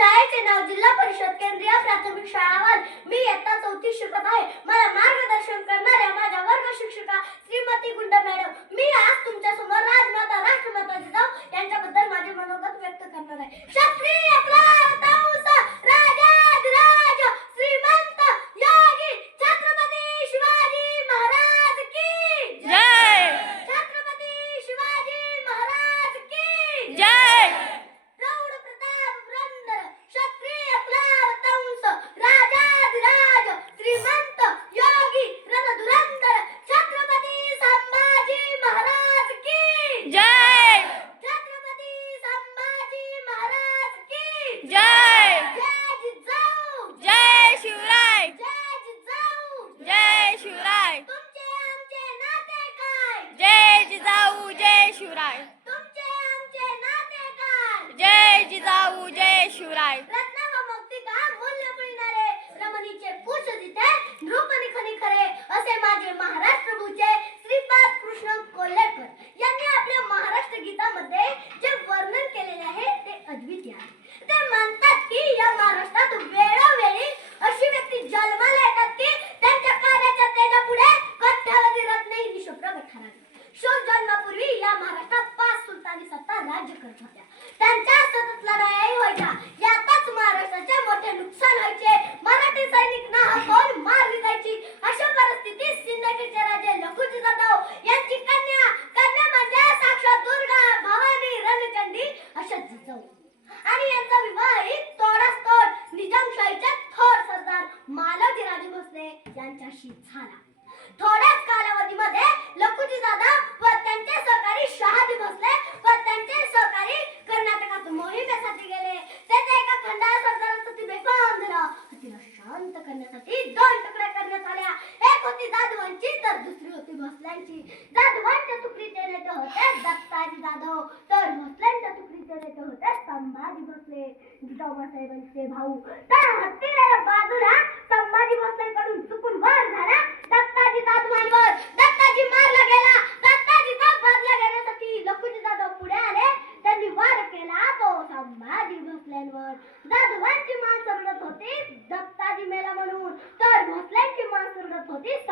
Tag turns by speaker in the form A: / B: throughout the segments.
A: शाळेचे नाव जिल्हा परिषद केंद्रीय प्राथमिक शाळावर. मी इयत्ता चौथी शिकत आहे. मला मार्गदर्शन करणाऱ्या माझ्या वर्ग शिक्षिका श्रीमती गुंड मॅडम मी आज तुम
B: जय। जय जय शिवराय।
A: जय
B: जय शिवराय। जय जिजाऊ जय शिवराय। जय जिजाऊ जय शिवराय।
A: रत्न रमणीचे पुरुष खरे असे माझे महा ही दोन तुकड्या करण्यात आल्या एक होती जाधवांची तर दुसरी होती म्हसल्यांची जाधवांच्या तुकडीचे नेते होते दत्ताजी जाधव. तर भोसल्यांच्या तुकडीचे नेते होते संभाजी भोसले जिजाऊ साहेबांचे भाऊ. तर हत्ती बाजूला संभाजी भोसलेंकडून चुकून वर झाला दत्ताजी जाधवांवर दत्ताजी मारला गेला दत्ताजीचा बदला घेण्यासाठी लखुजी जाधव पुढे आले त्यांनी वार केला तो संभाजी भोसल्यांवर जाधवांची मान सरडत होती दत्ताजी मेला म्हणून तर भोसल्यांची मान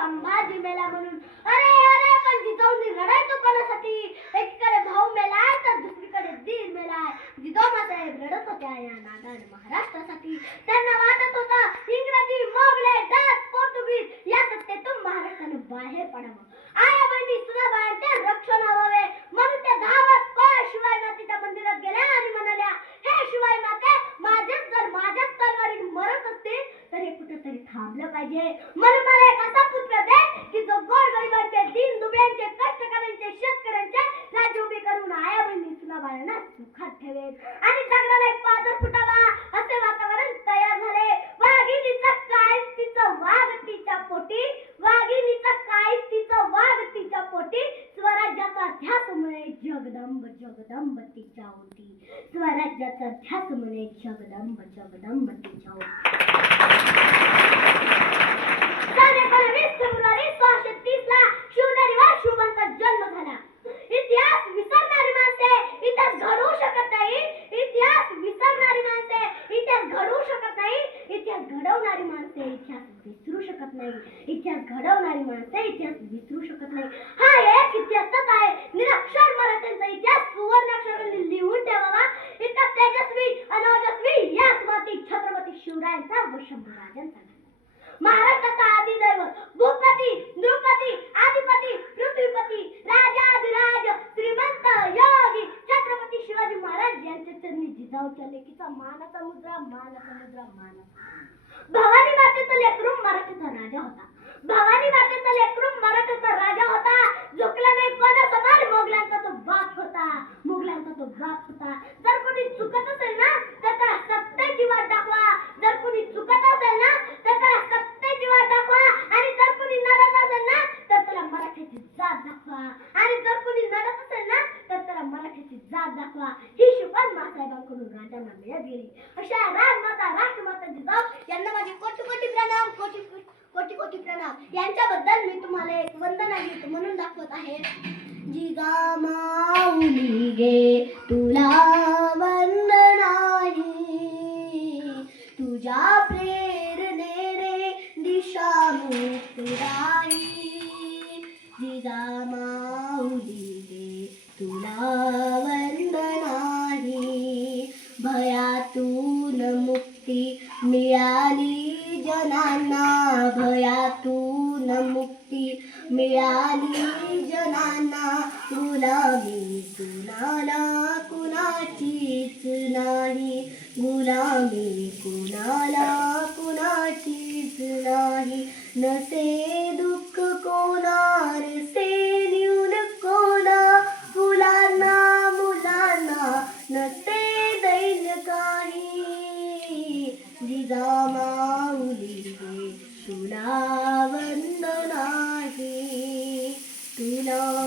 A: सरडत संभाजी मेला म्हणून. अरे अरे पण जिजाऊंनी रडायचो कोणासाठी? एकीकडे भाऊ आहे तर दुसरीकडे दीर मेलाय. जिजाऊ माता रडत होत्या या नादान महाराष्ट्रासाठी. त्यांना वाटत होता इंग्रजी मोगले डच पोर्तुगीज या सत्तेतून महाराष्ट्राने बाहेर पडावं. आया बहिणी सुनाबाईंचे रक्षण व्हावे. म्हणून त्या धावत पळ शिवाय मातीच्या मंदिरात गेल्या आणि म्हणाल्या हे शिवाय माते माझेच जर माझ्याच तलवारीने मरत असते तर हे कुठेतरी थांबलं पाहिजे. म्हणून मला एक असा सुनाबाईंना सुखात ठेवेल. आणि दगडाला पादर फुटावा असे वातावरण तयार झाले. वाघिणीचा काय तिचं वाघ तिच्या पोटी. वाघिणीचा काय तिचं वाघ तिच्या पोटी. स्वराज्याचा ध्यास म्हणे जगदंब जगदंब तिच्या ओटी. स्वराज्याचा ध्यास म्हणे जगदंब जगदंब तिच्या ओटी सन एकोणवीस फेब्रुवारी सोळाशे तीस ला शिवनेरीवर शिवबांचा जन्म झाला इतिहास विसरणारी माणसे इतिहास घडवू शकत नाही इतिहास विसरणारी माणसे इतिहास घडवू शकत नाही इतिहास घडवणारी माणसे इतिहास विसरू शकत नाही. इतिहास घडवणारी माणसं इतिहास विसरू शकत नाही. हा एक इतिहासच आहे. निरक्षर मराठ्यांचा इतिहास सुवर्णाक्षरांनी लिहून ठेवावा. इतका तेजस्वी अनोजस्वी याच माती छत्रपती शिवरायांचा व शंभूराजांचा. चरणी जिजाऊच्या लेखीचा मानाचा मुद्रा मानाचा मुद्रा मानाचा. भवानी मातेचा लेकरू मराठीचा राजा होता. माझ्या मानल्या गेली अशा राजमाता राष्ट्रमाता जिजाऊ यांना माझे कोटी कोटी प्रणाम कोटी कोटी कोटी प्रणाम. यांच्याबद्दल मी तुम्हाला एक वंदना गीत म्हणून दाखवत आहे. जिगा माऊली गे तुला वंदनाई तुझ्या प्रेरणे रे दिशा मुक्तराई जिगा माऊली जनांना भयातून मुक्ती मिळाली. जनांना गुलामी कुणाला कुणाचीच नाही. गुलामी कुणाला कुणाचीच नाही. नसे दुःख तुला